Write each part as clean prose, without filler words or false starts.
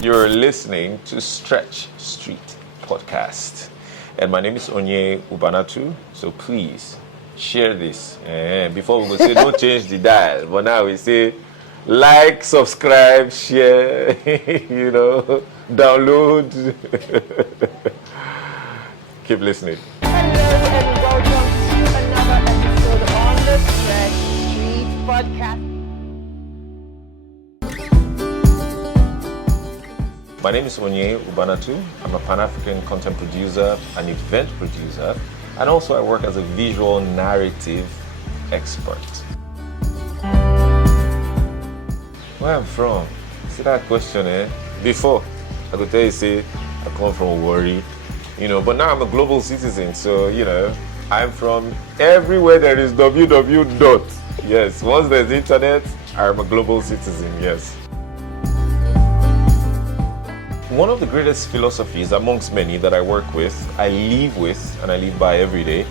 You're listening to Stretch Street Podcast. And my name is Onye Ubanatu. So please share this. Before we would say don't change the dial. But now we say like, subscribe, share, download. Keep listening. Hello and welcome to another episode on the Stretch Street Podcast. My name is Onye Ubanatu. I'm a Pan-African content producer, an event producer, and also I work as a visual narrative expert. Where I'm from? See that question, Before, I could tell you, say, I come from Warri, but now I'm a global citizen, so, I'm from everywhere there is www. Yes, once there's internet, I'm a global citizen, yes. One of the greatest philosophies amongst many that I work with, I live with, and I live by every day.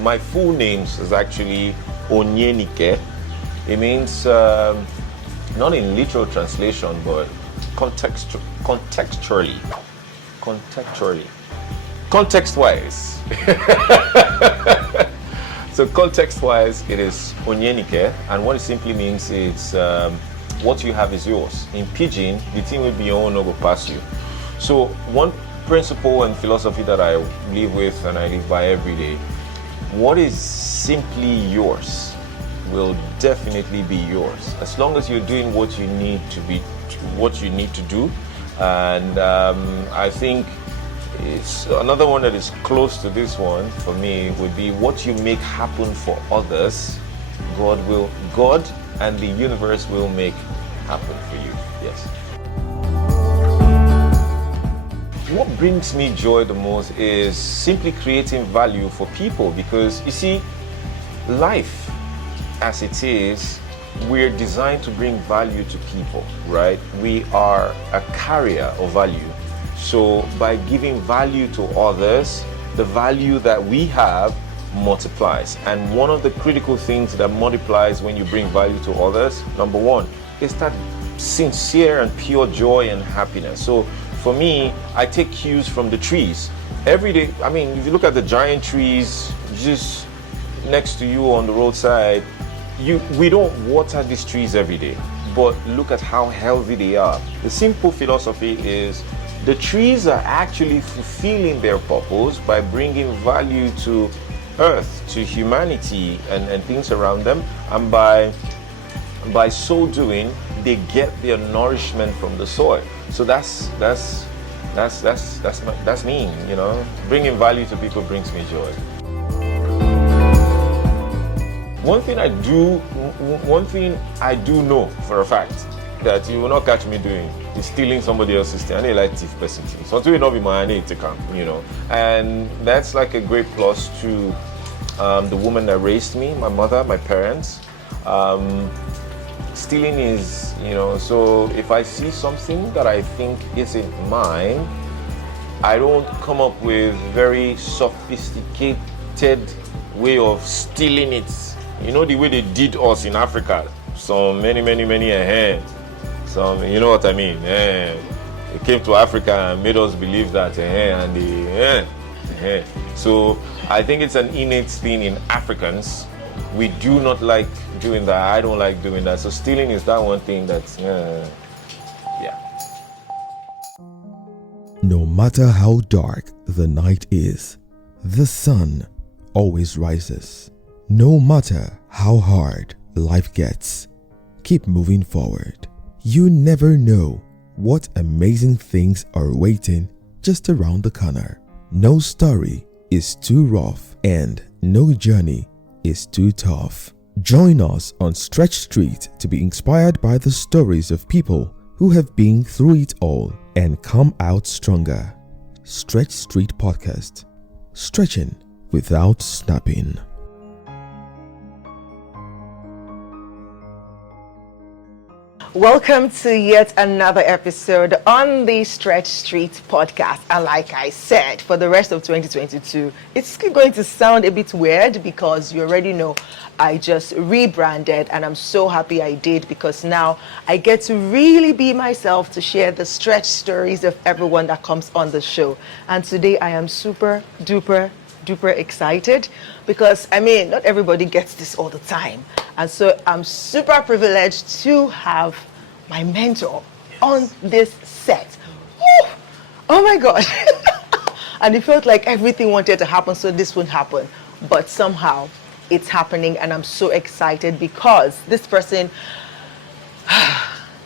My full name is actually Onyenike. It means, not in literal translation, but contextually. Context-wise. So context-wise, it is Onyenike, and what it simply means is what you have is yours. In Pidgin, the thing will be your own, no go pass you. So one principle and philosophy that I live with and I live by every day, what is simply yours will definitely be yours, as long as you're doing what you need to do. And I think it's another one that is close to this one for me would be what you make happen for others, God and the universe will make happen for you. Yes. What brings me joy the most is simply creating value for people, because you see, life as it is, we're designed to bring value to people, right? We are a carrier of value. So by giving value to others, the value that we have multiplies. And one of the critical things that multiplies when you bring value to others, number one, is that sincere and pure joy and happiness. So for me, I take cues from the trees. Every day, if you look at the giant trees just next to you on the roadside, we don't water these trees every day, but look at how healthy they are. The simple philosophy is the trees are actually fulfilling their purpose by bringing value to earth, to humanity and things around them, and by so doing they get their nourishment from the soil. So that's me, bringing value to people brings me joy. One thing I do know for a fact that you will not catch me doing is stealing somebody else's thing. I need like thief person thing. So until you not be my, I need to come, And that's like a great plus to the woman that raised me, my mother, my parents. Stealing is, so if I see something that I think isn't mine, I don't come up with very sophisticated way of stealing it. The way they did us in Africa, some many ahead. Some, you know what I mean? They came to Africa and made us believe that, So I think it's an innate thing in Africans. We do not like doing that. I don't like doing that. So stealing is that one thing that's, yeah. No matter how dark the night is, the sun always rises. No matter how hard life gets, keep moving forward. You never know what amazing things are waiting just around the corner. No story is too rough and no journey is too tough. Join us on Stretch Street to be inspired by the stories of people who have been through it all and come out stronger. Stretch Street Podcast. Stretching without snapping. Welcome to yet another episode on the Stretch Street Podcast. And like I said, for the rest of 2022, it's going to sound a bit weird because you already know I just rebranded, and I'm so happy I did, because now I get to really be myself to share the stretch stories of everyone that comes on the show. And today I am super duper excited, because I mean, not everybody gets this all the time. And so I'm super privileged to have my mentor on this set. Woo! Oh my God. And it felt like everything wanted to happen so this wouldn't happen. But somehow it's happening, and I'm so excited because this person,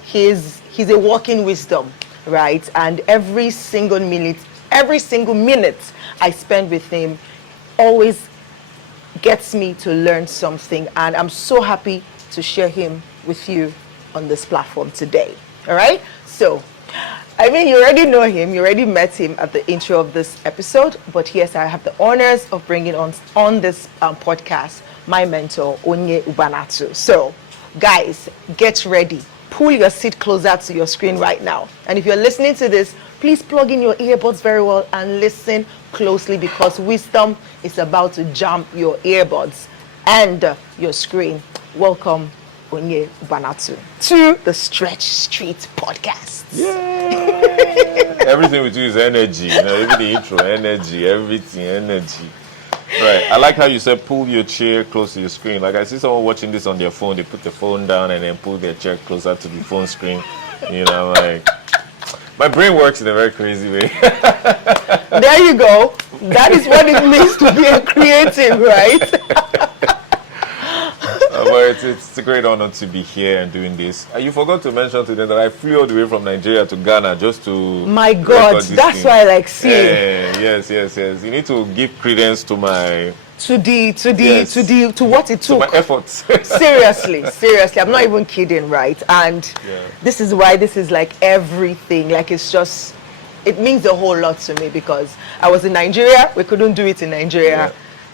he's a walking wisdom, right? And every single minute I spend with him always gets me to learn something, and I'm so happy to share him with you on this platform today. All right? So, I mean, you already know him, you already met him at the intro of this episode, but yes, I have the honors of bringing on this podcast my mentor, Onye Ubanatu. So, guys, get ready. Pull your seat closer to your screen right now. And if you're listening to this, please plug in your earbuds very well and listen closely, because wisdom is about to jam your earbuds and your screen. Welcome, Onye Ubanatu, to the Stretch Street Podcast. Yeah. Everything we do is energy. You know, even the intro, energy, everything, energy. Right. I like how you said pull your chair close to your screen. Like I see someone watching this on their phone, they put the phone down and then pull their chair closer to the phone screen. You know, like, my brain works in a very crazy way. There you go. That is what it means to be a creative, right? But it's a great honor to be here and doing this. You forgot to mention today that I flew all the way from Nigeria to Ghana just to. My God, that's thing. why I like see. Yes. You need to give credence to my. To what it took. To my efforts. seriously, I'm not even kidding, right? And this is why this is like everything. Like, it's just, it means a whole lot to me, because I was in Nigeria, we couldn't do it in Nigeria.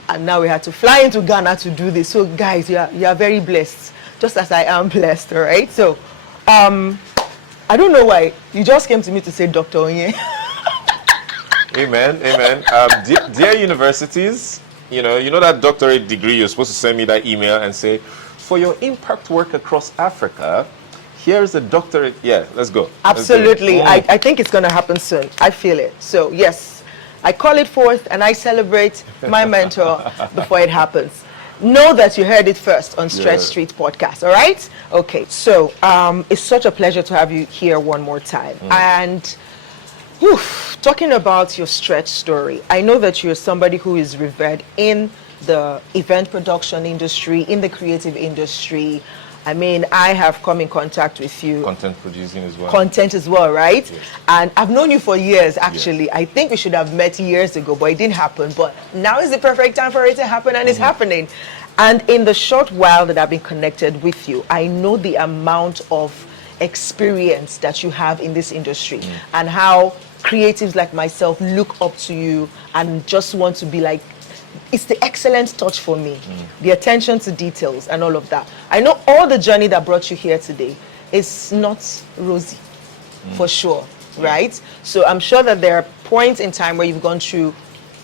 And now we had to fly into Ghana to do this. So guys, you are very blessed, just as I am blessed, all right? So, I don't know why you just came to me to say Dr. Onye. Amen. Dear universities, you know that doctorate degree, you're supposed to send me that email and say, for your impact work across Africa, here's a doctorate. Yeah, let's go. Absolutely. I think it's going to happen soon. I feel it. So yes, I call it forth and I celebrate my mentor before it happens. Know that you heard it first on Stretch Street Podcast, all right? Okay, so it's such a pleasure to have you here one more time. And talking about your stretch story, I know that you're somebody who is revered in the event production industry, in the creative industry. I mean, I have come in contact with you. Content producing as well. Content as well, right? Yes. And I've known you for years, actually. I think we should have met years ago, but it didn't happen. But now is the perfect time for it to happen, and it's happening. And in the short while that I've been connected with you, I know the amount of experience that you have in this industry, and how creatives like myself look up to you and just want to be like, it's the excellent touch for me, the attention to details and all of that. I know all the journey that brought you here today is not rosy, for sure, right? So I'm sure that there are points in time where you've gone through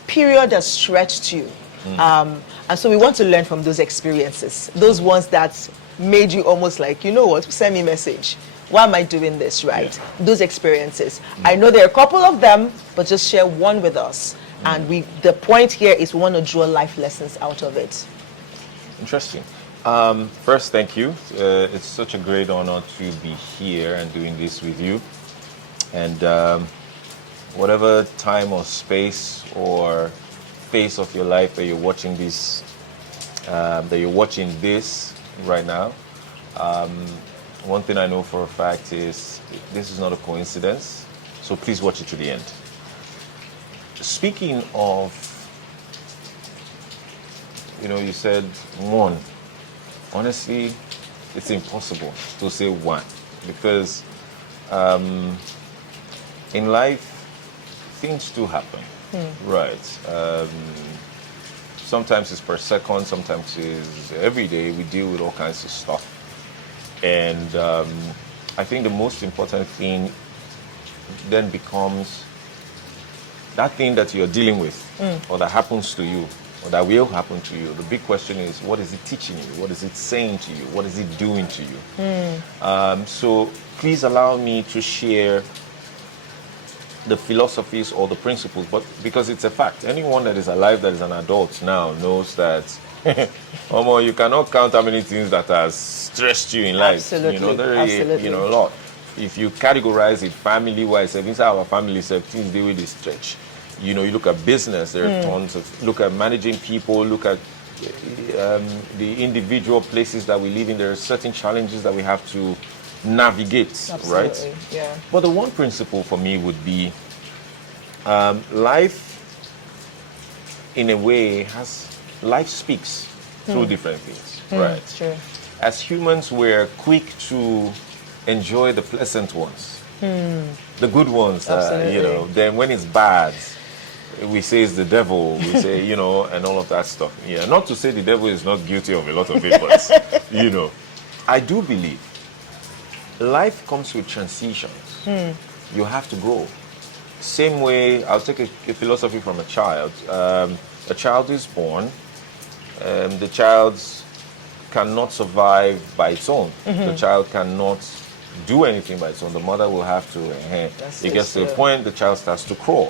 period that stretched you. And so we want to learn from those experiences, those ones that made you almost like, you know what, send me a message. Why am I doing this, right? Those experiences. I know there are a couple of them, but just share one with us. And the point here is we want to draw life lessons out of it. Interesting. First, thank you. It's such a great honor to be here and doing this with you. And whatever time or space or phase of your life that you're watching this, right now, one thing I know for a fact is this is not a coincidence. So please watch it to the end. Speaking of, you said one. Honestly, it's impossible to say one, because in life, things do happen, right? Sometimes it's per second, sometimes it's every day. We deal with all kinds of stuff. And I think the most important thing then becomes that thing that you're dealing with or that happens to you. or that will happen to you. The big question is, what is it teaching you? What is it saying to you? What is it doing to you? So please allow me to share the philosophies or the principles, but because it's a fact, anyone that is alive that is an adult now knows that Omo, you cannot count how many things that has stressed you in life. Absolutely. You know, there Absolutely. you know, a lot. If you categorize it family-wise, inside our family, things they will stretch. You know, you look at business, there are tons of, look at managing people, look at the individual places that we live in, there are certain challenges that we have to navigate, Absolutely. right? Yeah. But the one principle for me would be life, in a way, life speaks through different things, right? True. As humans, we're quick to enjoy the pleasant ones, the good ones, you know. Then when it's bad, we say it's the devil, we say, you know, and all of that stuff. Yeah, not to say the devil is not guilty of a lot of it, but, you know, I do believe life comes with transitions. You have to grow. Same way, I'll take a philosophy from a child. A child is born. The child cannot survive by its own. The child cannot do anything by its own. The mother will have to. It gets to a point, the child starts to crawl.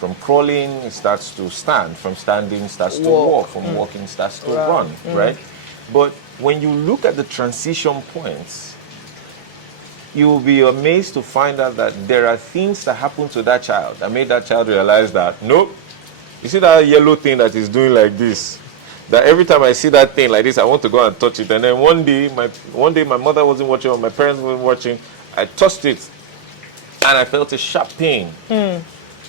From crawling, it starts to stand. From standing, starts to walk. From walking, starts to run. Right? But when you look at the transition points, you will be amazed to find out that there are things that happen to that child that made that child realize that, nope, you see that yellow thing that is doing like this, that every time I see that thing like this, I want to go and touch it. And then one day my mother wasn't watching or my parents weren't watching, I touched it and I felt a sharp pain.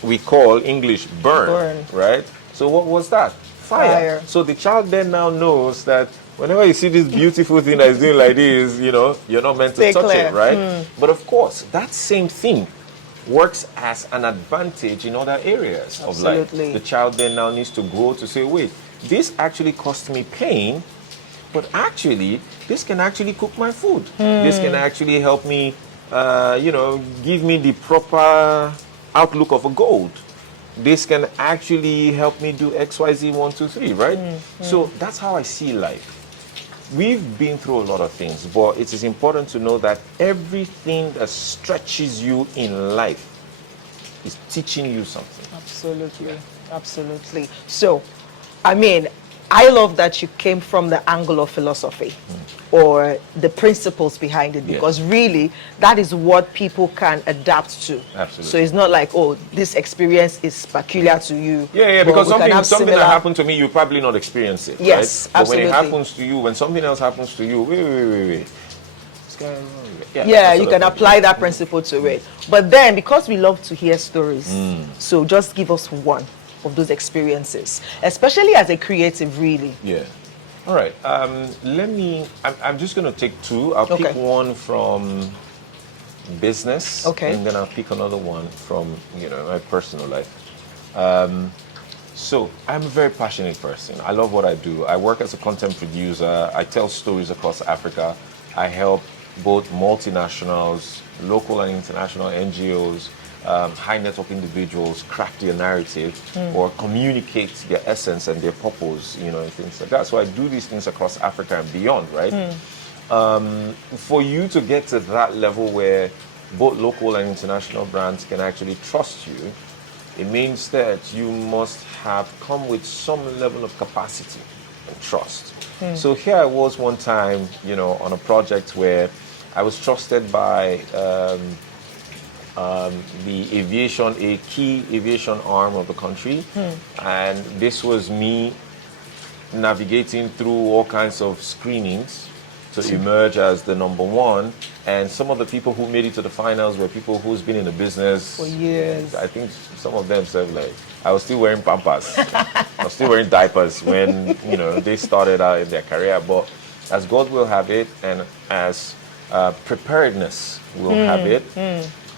We call English burn, right? So what was that? Fire. So the child then now knows that whenever you see this beautiful thing that is doing like this, you know, you're not meant to touch it, right? But of course, that same thing works as an advantage in other areas of life. The child then now needs to grow to say, wait, this actually cost me pain, but actually, this can actually cook my food. This can actually help me, you know, give me the proper outlook of a gold. This can actually help me do X, Y, Z, 1, 2, 3, right? So that's how I see life. We've been through a lot of things, but it is important to know that everything that stretches you in life is teaching you something. Absolutely. Absolutely. So, I mean, I love that you came from the angle of philosophy or the principles behind it, because really that is what people can adapt to. Absolutely. So it's not like, oh, this experience is peculiar to you. Yeah, because something that happened to me, you probably not experience it. Yes, right? absolutely. But when it happens to you, when something else happens to you, wait. Yeah, you can apply that principle to it. But then, because we love to hear stories, so just give us one of those experiences, especially as a creative, really. Yeah. All right. I'm just going to take two. I'll pick one from business. And then I'll pick another one from, you know, my personal life. So I'm a very passionate person. I love what I do. I work as a content producer. I tell stories across Africa. I help both multinationals, local and international NGOs, high network individuals craft their narrative or communicate their essence and their purpose, you know, and things like that. So I do these things across Africa and beyond, right? For you to get to that level where both local and international brands can actually trust you, it means that you must have come with some level of capacity and trust. So here I was one time, you know, on a project where I was trusted by the aviation, a key aviation arm of the country, and this was me navigating through all kinds of screenings to emerge as the number one. And some of the people who made it to the finals were people who's been in the business for years. I think some of them said, like, I was still wearing pampers, I was still wearing diapers when, you know, they started out in their career. But as God will have it, and as preparedness will have it,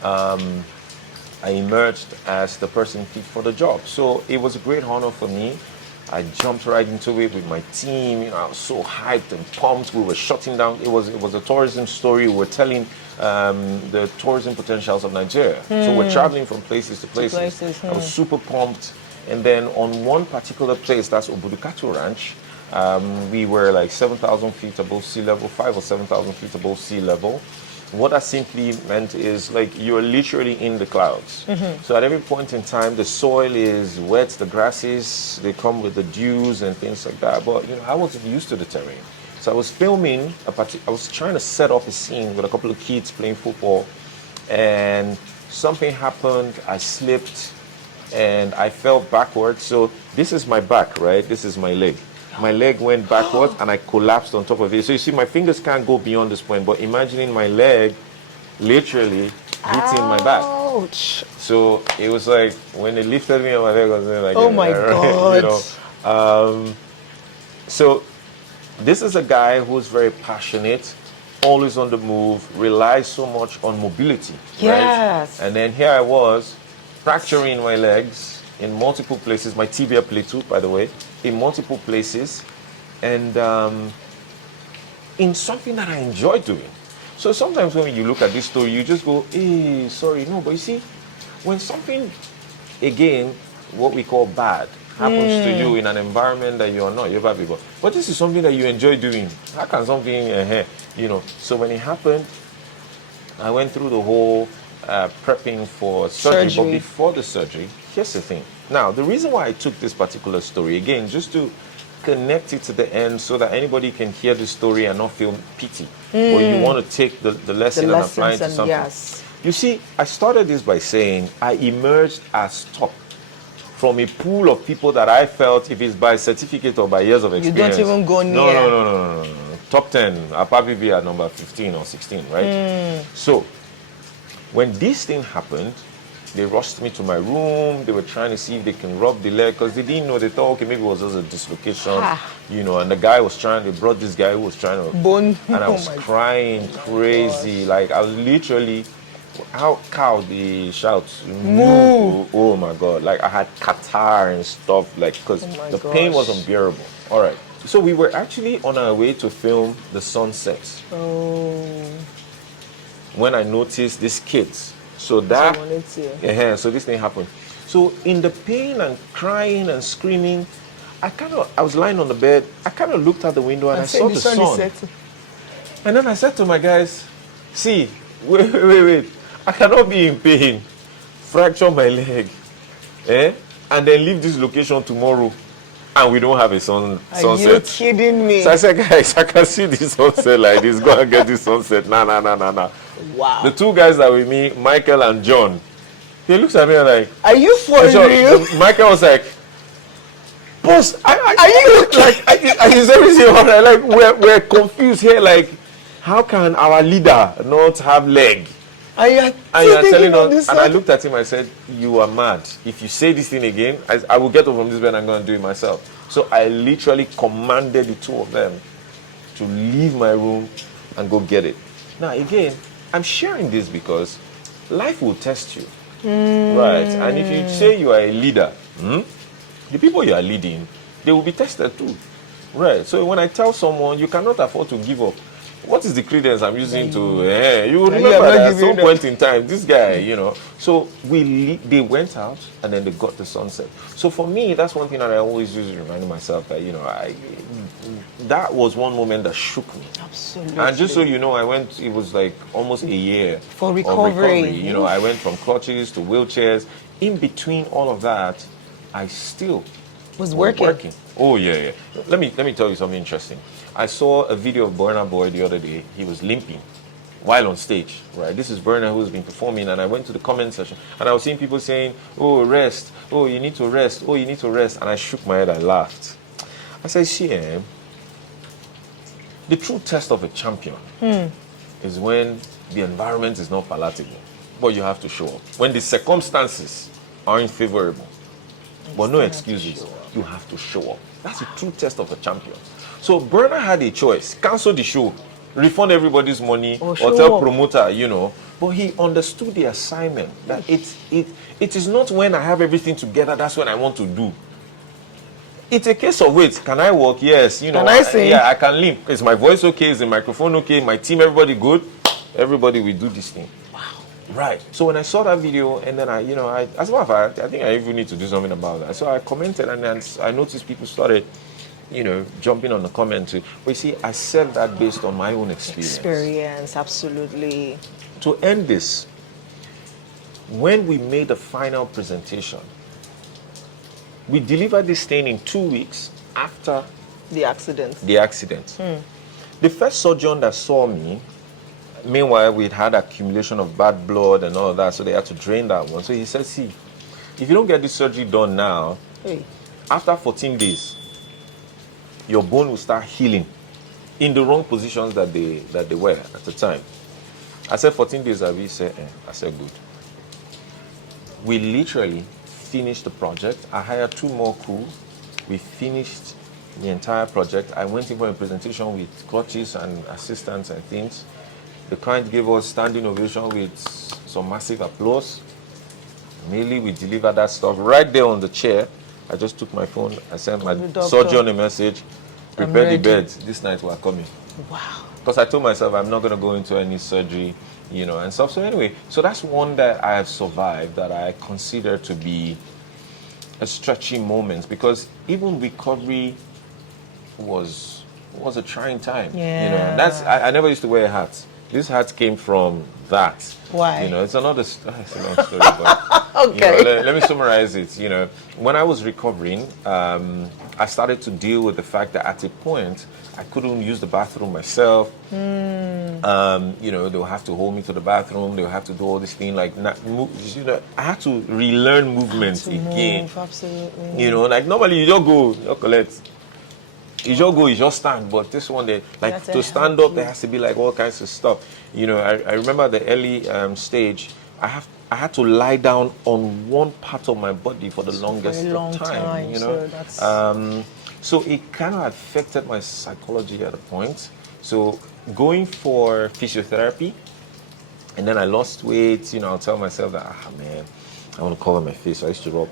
I emerged as the person picked for the job. So it was a great honor for me. I jumped right into it with my team. You know, I was so hyped and pumped. We were shutting down. It was a tourism story. We were telling the tourism potentials of Nigeria. So we're traveling from places to places. I was super pumped. And then on one particular place, that's Obudukatu Ranch, we were like 7,000 feet above sea level, 5 or 7,000 feet above sea level. What that simply meant is like you're literally in the clouds. So at every point in time, the soil is wet, the grasses, they come with the dews and things like that. But you know, I wasn't used to the terrain. So I was filming, I was trying to set up a scene with a couple of kids playing football, and something happened, I slipped, and I fell backwards. So this is my back, right? This is my leg. My leg went backwards and I collapsed on top of it. So you see, my fingers can't go beyond this point, but imagining my leg literally hitting my back. Ouch. So it was like, when they lifted me on my leg, I was like, Oh my God. You know? So this is a guy who's very passionate, always on the move, relies so much on mobility. Yes. Right? And then here I was, fracturing my legs in multiple places, my tibia plateau, by the way, in multiple places, and in something that I enjoy doing. So sometimes when you look at this story, you just go, eh, sorry, no, but you see, when something, again, what we call bad, happens to you in an environment that you are not, you're bad people, but this is something that you enjoy doing. How can something, you know, so when it happened, I went through the whole prepping for surgery, but before the surgery, here's the thing. Now, the reason why I took this particular story, again, just to connect it to the end so that anybody can hear the story and not feel pity, or you want to take the lesson and apply it to something. Yes. You see, I started this by saying I emerged as top from a pool of people that I felt, if it's by certificate or by years of experience. You don't even go near. No. Top 10, I'll probably be at number 15 or 16, right? So, when this thing happened, they rushed me to my room. They were trying to see if they can rub the leg because they didn't know. They thought, okay, maybe it was just a dislocation, you know. And the guy was trying. They brought this guy who was trying to bone, and I was crying crazy. Like I was literally, how cow they shout, moo. Oh my God! Like I had catarrh and stuff. Like because the pain was unbearable. All right. So we were actually on our way to film the sunset. When I noticed these kids. So that, so this thing happened. So in the pain and crying and screaming, I was lying on the bed. I kind of looked out the window and I saw the sun. And then I said to my guys, see, wait. I cannot be in pain, fracture my leg, and then leave this location tomorrow. And we don't have a sunset. Are you kidding me? So I said, guys, I can see this sunset like this. Go and get this sunset. Nah. Wow. The two guys that were with me, Michael and John, they looked at me like, are you for real? Michael was like, boss, are you like, is everything all right? Like, we're confused here. Like, how can our leader not have leg? And you're telling us, and I looked at him, I said, you are mad. If you say this thing again, I will get up from this bed and I'm going to do it myself. So I literally commanded the two of them to leave my room and go get it. Now again, I'm sharing this because life will test you, right? And if you say you are a leader, the people you are leading, they will be tested too, right? So when I tell someone you cannot afford to give up, what is the credence I'm using to? You will remember that at some point in time, this guy, you know. So they went out and then they got the sunset. So for me, that's one thing that I always use to remind myself that, you know, that was one moment that shook me. Absolutely. And just so you know, it was like almost a year for recovery. You know, I went from crutches to wheelchairs. In between all of that, I still was working. Oh yeah. Let me tell you something interesting. I saw a video of Burna Boy the other day. He was limping while on stage, right? This is Burna who's been performing, and I went to the comment section and I was seeing people saying, oh, rest, oh, you need to rest, oh, you need to rest. And I shook my head, I laughed. I said, see, the true test of a champion is when the environment is not palatable, but you have to show up. When the circumstances aren't favorable, but no excuses, you have to show up. That's the true test of a champion. So Burna had a choice: cancel the show, refund everybody's money, or tell promoter, you know. But he understood the assignment that it is not when I have everything together that's when I want to do. It's a case of wait, can I walk? Yes, you know. Can I sing? Yeah, I can limp. Is my voice okay? Is the microphone okay? My team, everybody good? Everybody will do this thing. Wow. Right. So when I saw that video, and then as a matter of fact, I think I even need to do something about that. So I commented, and then I noticed people started, jumping on the comment too. But you see, I said that based on my own experience. Experience, absolutely. To end this, when we made the final presentation, we delivered this thing in 2 weeks after The accident. The first surgeon that saw me, meanwhile, we'd had accumulation of bad blood and all of that, so they had to drain that one. So he said, see, if you don't get this surgery done now, after 14 days, your bone will start healing in the wrong positions that they were at the time. I said, 14 days, He said, I said, good. We literally finished the project. I hired 2 more crew. We finished the entire project. I went in for a presentation with coaches and assistants and things. The client gave us standing ovation with some massive applause. Immediately we delivered that stuff right there on the chair. I just took my phone. I sent my surgeon a message. Prepare the beds. This night we are coming. Wow. Because I told myself I'm not going to go into any surgery, and stuff. So anyway, so that's one that I have survived that I consider to be a stretchy moment, because even recovery was a trying time. Yeah. I never used to wear hats. This hat came from that. Why? It's a long story, but okay. Let me summarize it. When I was recovering, I started to deal with the fact that at a point I couldn't use the bathroom myself. They'll have to hold me to the bathroom. They'll have to do all this thing like I had to relearn movement again. Absolutely. Like normally you just go, you collect. You just go, you just stand. But this one, to stand up, there has to be like all kinds of stuff. I remember the early stage. I had to lie down on one part of my body for the longest time. So it kind of affected my psychology at a point. So going for physiotherapy, and then I lost weight. I'll tell myself that, man, I want to cover my face. So I used to rub.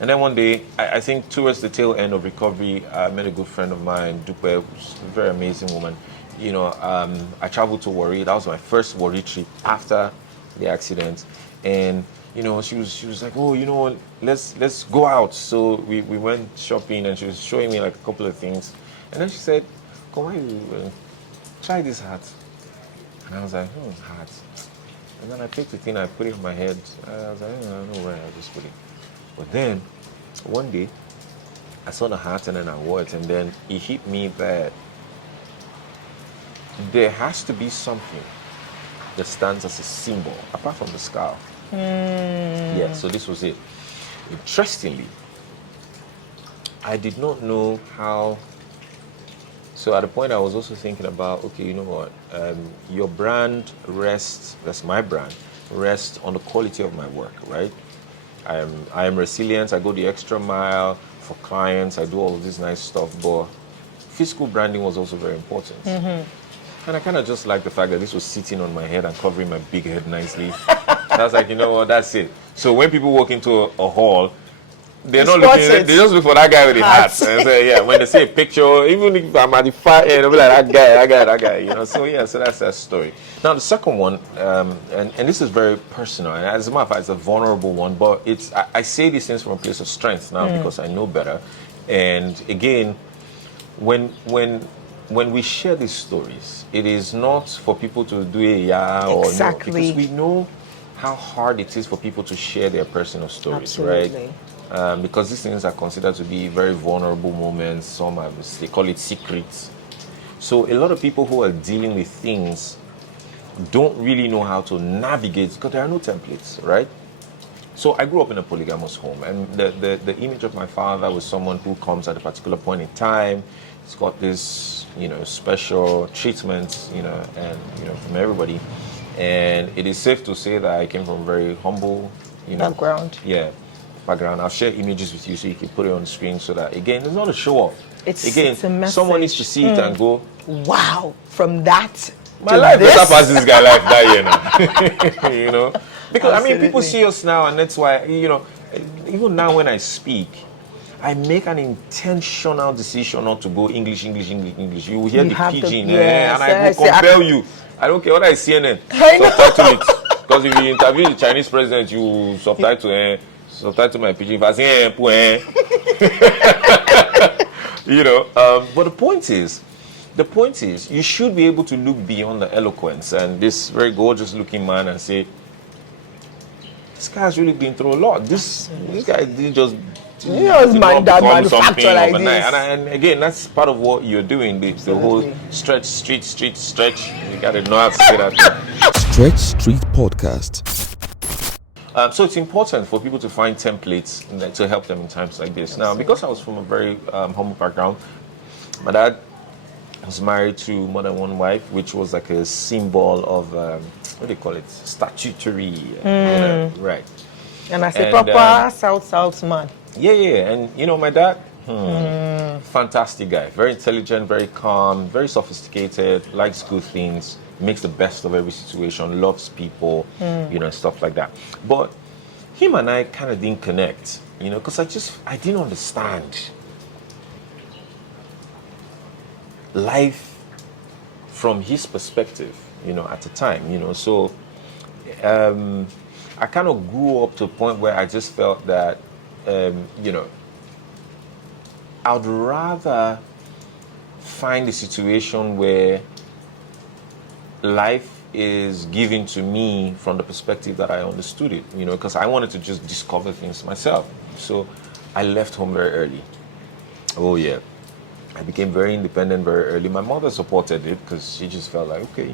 And then one day, I think towards the tail end of recovery, I met a good friend of mine, Dupe, who's a very amazing woman. I traveled to Warri. That was my first Warri trip after the accident. And, she was like, oh, let's go out. So we went shopping, and she was showing me like a couple of things. And then she said, come on, try this hat. And I was like, hat. And then I picked the thing, I put it on my head. I was like, I don't know where, I just put it. But then, one day, I saw the hat and then I wore it, and then it hit me that there has to be something that stands as a symbol, apart from the scarf. Yeah, so this was it. Interestingly, I did not know how. So at the point I was also thinking about, okay, you know what, your brand rests, that's my brand, rests on the quality of my work, right? I am resilient. I go the extra mile for clients. I do all of this nice stuff, but physical branding was also very important. And I kind of just like the fact that this was sitting on my head and covering my big head nicely. I was like, you know what, that's it. So when people walk into a hall, they're not looking. They just look for that guy with the hat. And so, yeah, when they see a picture, even if I'm at the far end, they'll be like, that guy. So yeah, so that's that story. Now the second one, and this is very personal, and as a matter of fact, it's a vulnerable one, but I say these things from a place of strength now because I know better. And again, when we share these stories, it is not for people to do or exactly. Because we know how hard it is for people to share their personal stories, Absolutely. right? Because these things are considered to be very vulnerable moments. Some they call it secrets. So a lot of people who are dealing with things don't really know how to navigate because there are no templates, right? So I grew up in a polygamous home, and the image of my father was someone who comes at a particular point in time. He's got this, special treatment, and from everybody. And it is safe to say that I came from a very humble, background. Yeah, background. I'll share images with you so you can put it on the screen so that, again, it's not a show off. It's a message. Someone needs to see it and go, wow, from that my life better pass this guy life that year now. Because, Absolutely. people see us now, and that's why, even now when I speak, I make an intentional decision not to go English. You will hear the pidgin, and I will compel you. I don't care what I CNN. So talk to it. Because if you interview the Chinese president, you subtitle my pidgin. If I say you know. But the point is, you should be able to look beyond the eloquence and this very gorgeous-looking man and say, this guy's really been through a lot. This guy did just. Man that manufacture like this. And again, that's part of what you're doing. The whole stretch. You gotta know how to say that. Stretch Street Podcast. So it's important for people to find templates to help them in times like this. Now, because I was from a very humble background, my dad was married to more than one wife, which was like a symbol of what do you call it? Statutory, right? And I say proper South man. Yeah, and my dad, fantastic guy, very intelligent, very calm, very sophisticated, likes good things, makes the best of every situation, loves people, stuff like that. But him and I kind of didn't connect, because I didn't understand life from his perspective, at the time, so I kind of grew up to a point where I just felt that I'd rather find a situation where life is given to me from the perspective that I understood it, because I wanted to just discover things myself. So I left home very early. Oh yeah. I became very independent very early. My mother supported it because she just felt like, okay,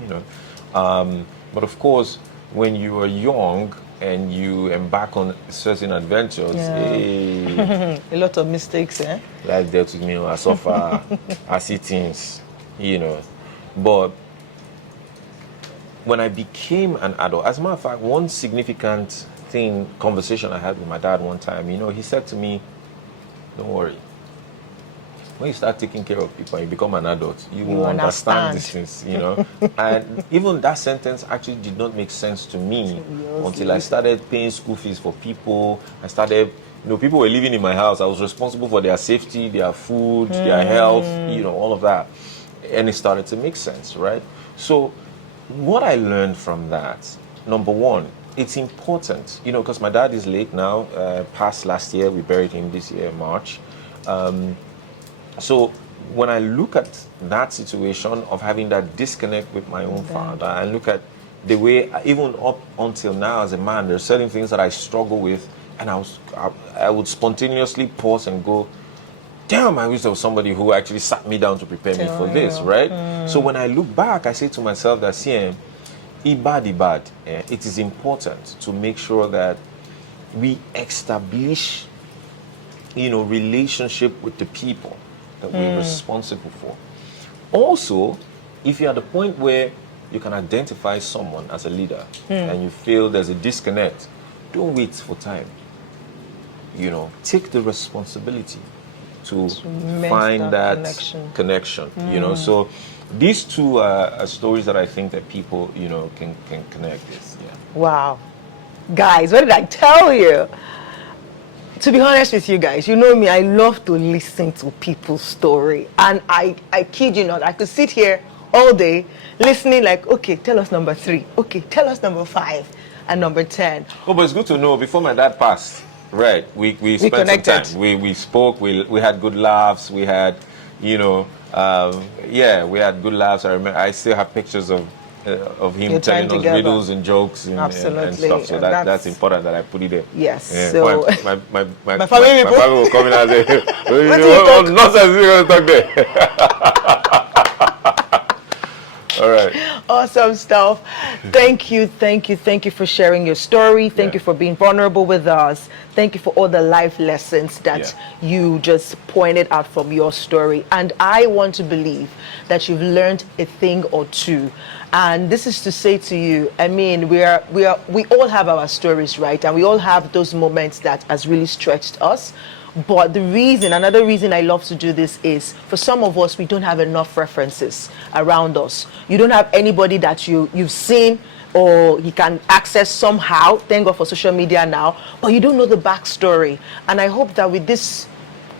but of course, when you are young and you embark on certain adventures, a lot of mistakes, life dealt with me. I suffer, I see things, But when I became an adult, as a matter of fact, one significant conversation I had with my dad one time, he said to me, don't worry. When you start taking care of people and you become an adult, you will understand these things, And even that sentence actually did not make sense to me until I started paying school fees for people. I started, people were living in my house. I was responsible for their safety, their food, their health, all of that. And it started to make sense, right? So what I learned from that, number one, it's important, because my dad is late now, passed last year. We buried him this year, March. So when I look at that situation of having that disconnect with my own father, and look at the way, even up until now as a man, there's certain things that I struggle with, and I would spontaneously pause and go, damn, I wish there was somebody who actually sat me down to prepare me for this, right? So when I look back, I say to myself that, ibad, it is important to make sure that we establish, relationship with the people that we're responsible for. Also, if you're at the point where you can identify someone as a leader and you feel there's a disconnect, don't wait for time. Take the responsibility to find that connection. So these two are stories that I think that people, can connect with. Yeah. Wow. Guys, what did I tell you? To be honest with you guys, you know me, I love to listen to people's story. And I kid you not, I could sit here all day listening like, okay, tell us number 3. Okay, tell us number 5 and number 10. Oh, but it's good to know, before my dad passed, right, we spent connected. some time. We spoke, we had good laughs, we had, we had good laughs. I remember, I still have pictures of him telling us riddles and jokes and stuff. So that's important that I put it there. Yes. Yeah. So my family will come in and say, what nonsense are you going to talk there? All right. Awesome stuff. Thank you for sharing your story. Thank you for being vulnerable with us. Thank you for all the life lessons that you just pointed out from your story. And I want to believe that you've learned a thing or two. And this is to say to you, I mean, we all have our stories, right? And we all have those moments that has really stretched us. But another reason I love to do this is, for some of us, we don't have enough references around us. You don't have anybody that you've seen or you can access somehow. Thank God for social media now. But you don't know the backstory. And I hope that with this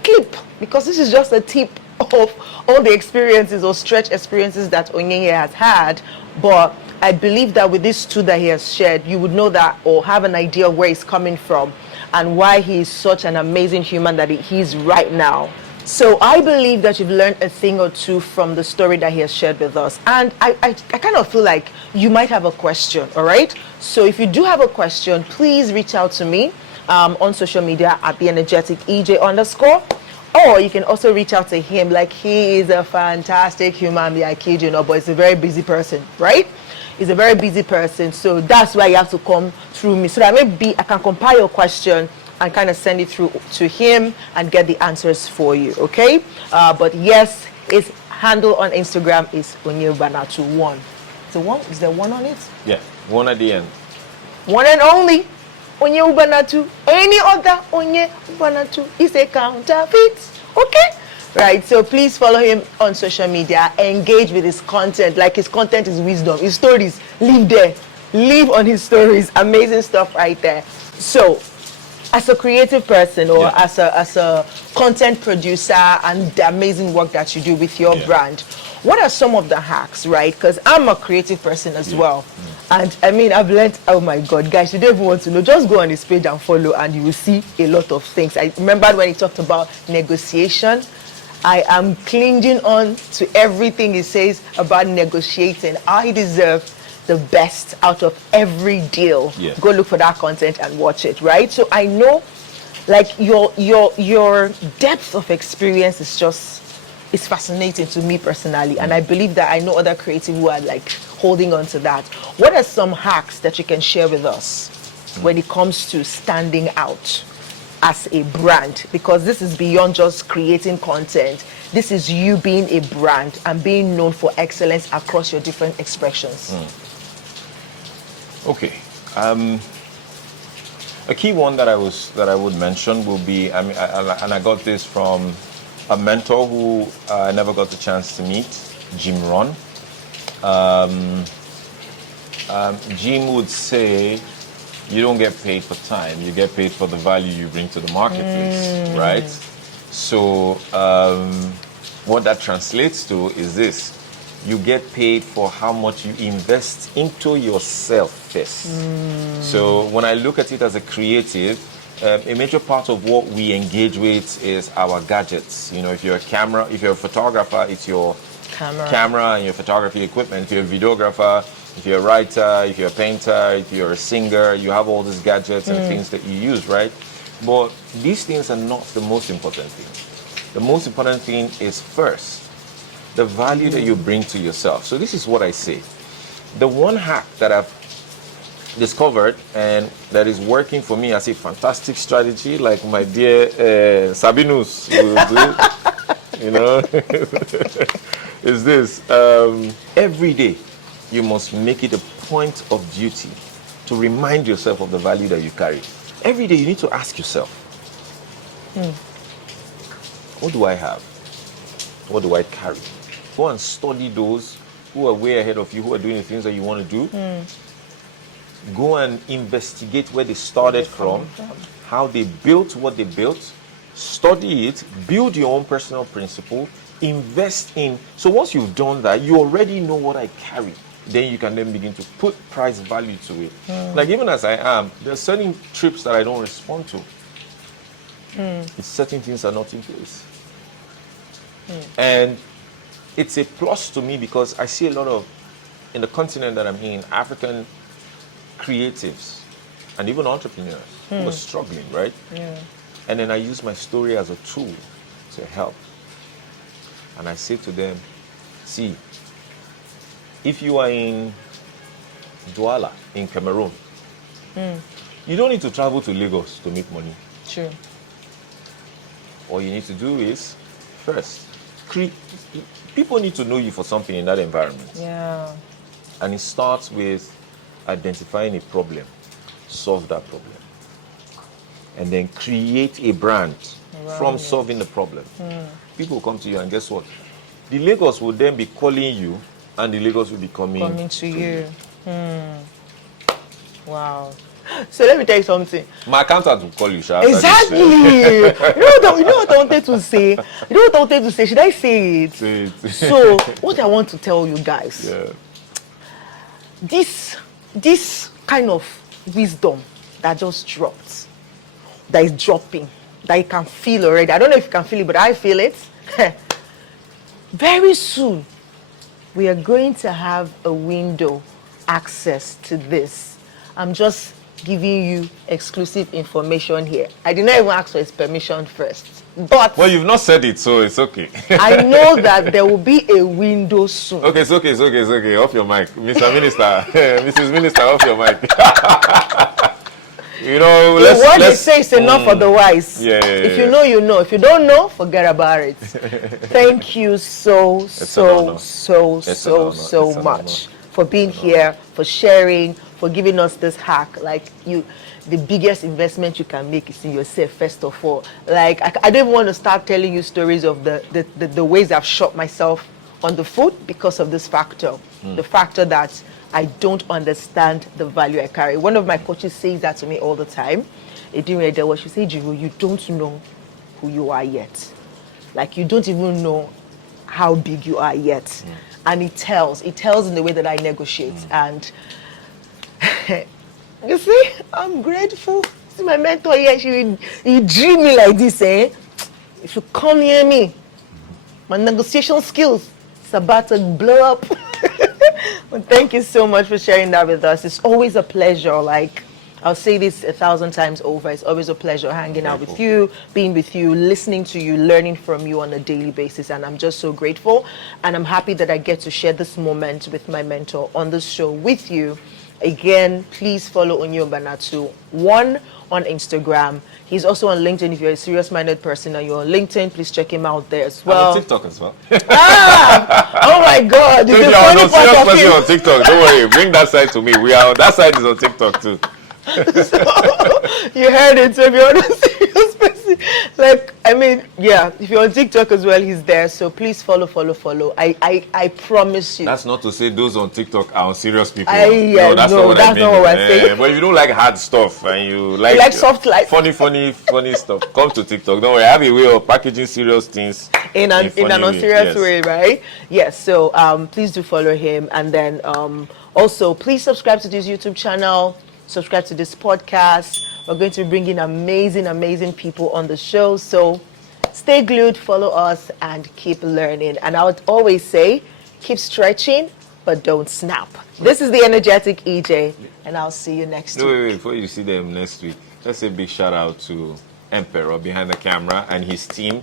clip, because this is just a tip of all the experiences or stretch experiences that Onye has had, but I believe that with these two that he has shared, you would know that or have an idea where he's coming from and why he is such an amazing human that he is right now. So I believe that you've learned a thing or two from the story that he has shared with us. And I kind of feel like you might have a question, all right? So if you do have a question, please reach out to me on social media at @theenergeticEJ_. Or you can also reach out to him. Like, he is a fantastic human being, I kid you not, but he's a very busy person, right? He's a very busy person, so that's why you have to come through me, so that maybe I can compile your question and kind of send it through to him and get the answers for you, okay? But yes, his handle on Instagram is Onye Ubanatu 1. So one, is there one on it? Yeah, one at the end. One and only Onye Ubanatu. Any other Onye Ubanatu is a counterfeit, okay? Right, so please follow him on social media, engage with his content. Like, his content is wisdom, his stories, live there, live on his stories, amazing stuff right there. So as a creative person, or as a content producer, and the amazing work that you do with your brand, what are some of the hacks, right? Because I'm a creative person as well. And I mean, I've learned, oh my God, guys, you don't even want to know. Just go on his page and follow, and you will see a lot of things. I remember when he talked about negotiation. I am clinging on to everything he says about negotiating. I deserve the best out of every deal. Go look for that content and watch it, right? So I know, like, your depth of experience is just, it's fascinating to me personally, and I believe that I know other creative who are like holding on to that. What are some hacks that you can share with us when it comes to standing out as a brand? Because this is beyond just creating content. This is you being a brand and being known for excellence across your different expressions. Okay. A key one that I would mention will be, I mean, and I got this from a mentor who I never got the chance to meet, Jim Rohn. Jim would say, you don't get paid for time, you get paid for the value you bring to the marketplace, right? So what that translates to is this: you get paid for how much you invest into yourself first. So when I look at it as a creative, a major part of what we engage with is our gadgets. You know, if you're a photographer, it's your camera and your photography equipment. If you're a videographer, if you're a writer, if you're a painter, if you're a singer, you have all these gadgets and things that you use, right? But these things are not the most important thing. The most important thing is, first, the value that you bring to yourself. So this is what I say. The one hack that I've discovered and that is working for me as a fantastic strategy, like my dear Sabinus will do, you know, is this. Every day, you must make it a point of duty to remind yourself of the value that you carry. Every day you need to ask yourself, what do I have? What do I carry? Go and study those who are way ahead of you, who are doing the things that you want to do. Go and investigate where they started from, how they built what they built. Study it, build your own personal principle, invest in. So once you've done that, you already know what I carry. Then you can then begin to put price value to it. Like, even as I am, there are certain trips that I don't respond to. It's certain things are not in place. And it's a plus to me because I see a lot of, in the continent that I'm in, African creatives and even entrepreneurs who are struggling, right? And then I use my story as a tool to help. And I say to them, see, if you are in Douala, in Cameroon, you don't need to travel to Lagos to make money. True. All you need to do is, first, people need to know you for something in that environment. And it starts with identifying a problem, solve that problem, and then create a brand from solving the problem. People will come to you, and guess what? The Lagos will then be calling you, and the Lagos will be coming to you. Wow. So let me tell you something. My accountant will call you, Sha. Exactly. you know what I wanted to say? You know what I wanted to say? Should I say it? Say it. So what I want to tell you guys. this kind of wisdom that just dropped, that is dropping, that you can feel already. I don't know if you can feel it, but I feel it. Very soon, we are going to have a window access to this. I'm just giving you exclusive information here. I did not even ask for his permission first. But well, you've not said it, so it's okay. I know that there will be a window soon. Okay, it's okay. Off your mic. Mr. Minister, Mrs. Minister, off your mic. You know, what they say is enough for the wise. Yeah. If you know, you know. If you don't know, forget about it. Thank you so much for being here, for sharing, for giving us this hack. Like the biggest investment you can make is in yourself, first of all. Like I don't even want to start telling you stories of the ways I've shot myself on the foot because of this factor. The factor that I don't understand the value I carry. One of my coaches says that to me all the time. She said, Jiru, you don't know who you are yet. Like you don't even know how big you are yet. And it tells in the way that I negotiate. And you see, I'm grateful. See my mentor here, he dream me like this, eh? If you come near me, my negotiation skills is about to blow up. Well, thank you so much for sharing that with us. It's always a pleasure. Like, I'll say this 1,000 times over. It's always a pleasure hanging out with you, being with you, listening to you, learning from you on a daily basis. And I'm just so grateful. And I'm happy that I get to share this moment with my mentor on this show with you. Again, please follow Onye Ubanatu, one on Instagram. He's also on LinkedIn. If you're a serious-minded person and you're on LinkedIn, please check him out there as well. I'm on TikTok as well. Oh my God! If you're a serious person on TikTok, don't worry. Bring that side to me. That side is on TikTok too. So, you heard it. So if you're not a serious person, like, I mean, yeah, if you're on TikTok as well, he's there. So please follow. I promise you. That's not to say those on TikTok are on serious people. No, that's not what I'm saying. But if you don't like hard stuff and you like soft life, funny stuff, come to TikTok. Don't worry, I have a way of packaging serious things in an unserious way, right? Yes. So please do follow him, and then also please subscribe to this YouTube channel. Subscribe to this podcast. We're going to be bringing amazing people on the show. So stay glued, follow us, and keep learning. And I would always say, keep stretching, but don't snap. This is the energetic EJ, and I'll see you next week. Wait, before you see them next week, let's say a big shout out to Emperor behind the camera and his team,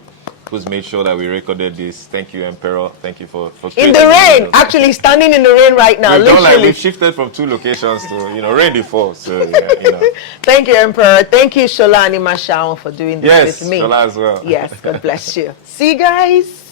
who's made sure that we recorded this. Thank you, Emperor. Thank you for in the rain. Actually, standing in the rain right now. We've shifted from 2 locations to rain before. So yeah, Thank you, Emperor. Thank you, Shola and Ima Shaon, for doing this with me. Shola as well. Yes, God bless you. See you guys.